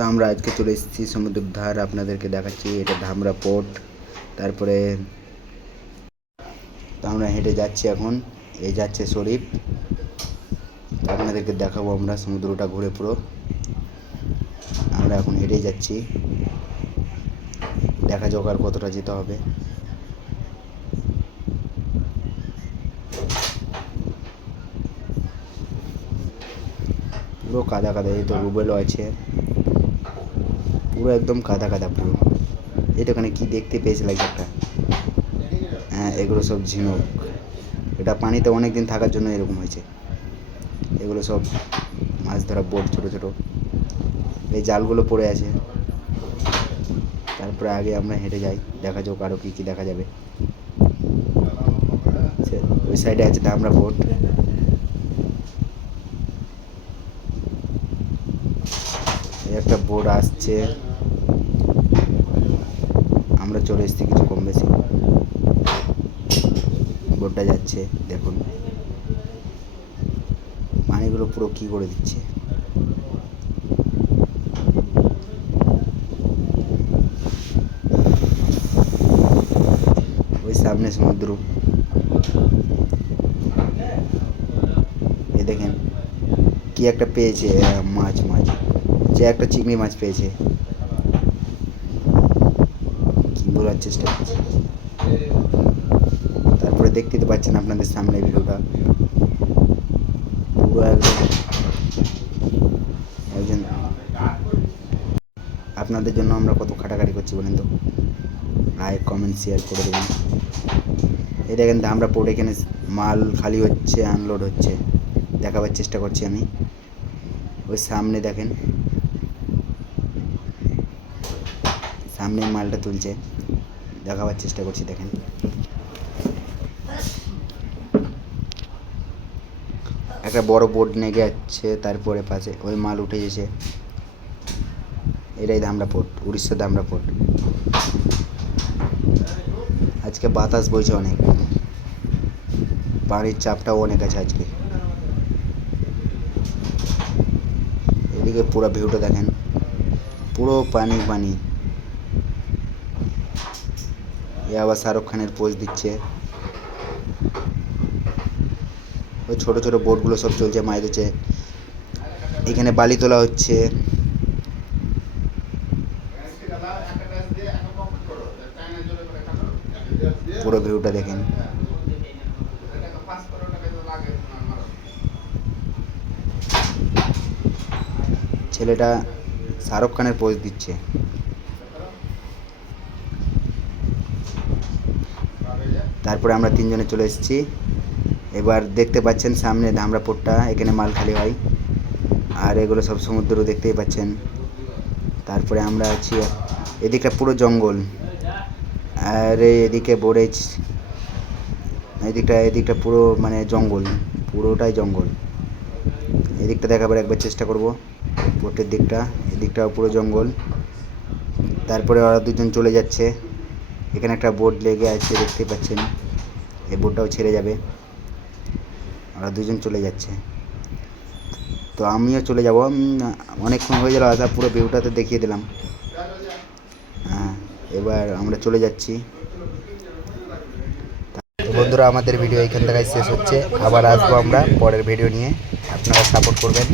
তো আমরা আজকে চলে এসেছি সমুদ্রের ধার, আপনাদেরকে দেখাচ্ছি এটা ধামরা পোর্ট। তারপরে তো আমরা হেঁটে যাচ্ছি এখন, এই যাচ্ছে শরীফ। তো আপনাদেরকে দেখাবো আমরা সমুদ্রটা ঘুরে পুরো। আমরা এখন হেঁটেই যাচ্ছি, দেখা যাক আর কতটা যেতে হবে। পুরো কাদা কাদা, এই তো রুবেলও আছে, পুরো একদম কাদা কাদা পুরো। এটা ওখানে কি দেখতে পেয়েছে লাগছে একটা, হ্যাঁ এগুলো সব ঝিনুক। এটা পানিতে অনেক দিন থাকার জন্য এরকম হয়েছে। এগুলো সব মাছ ধরা বোট, ছোট ছোট। এই জালগুলো পড়ে আছে। তারপরে আগে আমরা হেঁটে যাই, দেখা যাক আরও কী কী দেখা যাবে। ওই সাইডে আছে ধামরা পোর্ট। একটা বোট আসছে, আমরা চলে এসেছি কিছু কম বেশি। বোটটা যাচ্ছে, দেখুন পানিগুলো পুরো কি করে দিচ্ছে। ওই সামনে সমুদ্র, এই দেখেন কি একটা পেয়েছে, মাছ মাছ, যে একটা চিংড়ি মাছ পেয়েছে, কি বলার চেষ্টা করছে। তারপরে দেখতে তো পাচ্ছেন আপনাদের সামনে ভিডিওটা, পুরো একজন আপনাদের জন্য আমরা কত খাটাখাটি করছি বলেন তো। লাইক কমেন্ট শেয়ার করে দেবেন। এই দেখেন আমরা পোর্ট, এখানে মাল খালি হচ্ছে, আনলোড হচ্ছে, দেখাবার চেষ্টা করছি আমি। ওই সামনে দেখেন, সামনে মালটা তুলছে, দেখাবার চেষ্টা করছি। দেখেন একটা বড় বোট নেগে যাচ্ছে, তারপরে পাশে ওই মাল উঠে গেছে। এটাই ধামরা পোর্ট, উড়িষ্যার ধামরা পোর্ট। আজকে বাতাস বইছে অনেক, পানির চাপটাও অনেক আছে আজকে। এদিকে পুরো ভিউটা দেখেন, পুরো পানি পানি। এ আবার শাহরুখ খানের পোজ দিচ্ছে। ওই ছোট ছোট বোটগুলো সব চলছে, মাছ ধরছে। এখানে বালি তোলা হচ্ছে। পুরো ভিউটা দেখেন। ছেলেটা শাহরুখ খানের পোজ দিচ্ছে। তারপরে আমরা তিনজনে চলে এসেছি। এবার দেখতে পাচ্ছেন সামনে ধামরা পোর্টটা, এখানে মাল খালি হয়। আর এগুলো সব সমুদ্র দেখতেই পাচ্ছেন। তারপরে আমরা আছি, এদিকটা পুরো জঙ্গল, আর এদিকে বোরেজ, এদিকটা পুরো মানে জঙ্গল, পুরোটাই জঙ্গল। এদিকটা দেখাবার একবার চেষ্টা করব, বোটের দিকটা, এদিকটাও পুরো জঙ্গল। তারপরে ওরা দুজন চলে যাচ্ছে, এখানে একটা বোট লেগে আছে দেখতে পাচ্ছেন, এই বোটটাও ছেড়ে যাবে, ওরা দুজন চলে যাচ্ছে। তো আমিও চলে যাব, অনেকক্ষণ হয়ে গেল আসা, পুরো ভিউটা তো দেখিয়ে দিলাম। হ্যাঁ, এবার আমরা চলে যাচ্ছি। তো বন্ধুরা, আমাদের ভিডিও এখান থেকে শেষ হচ্ছে, আবার আসবো আমরা পরের ভিডিও নিয়ে, আপনারা সাপোর্ট করবেন।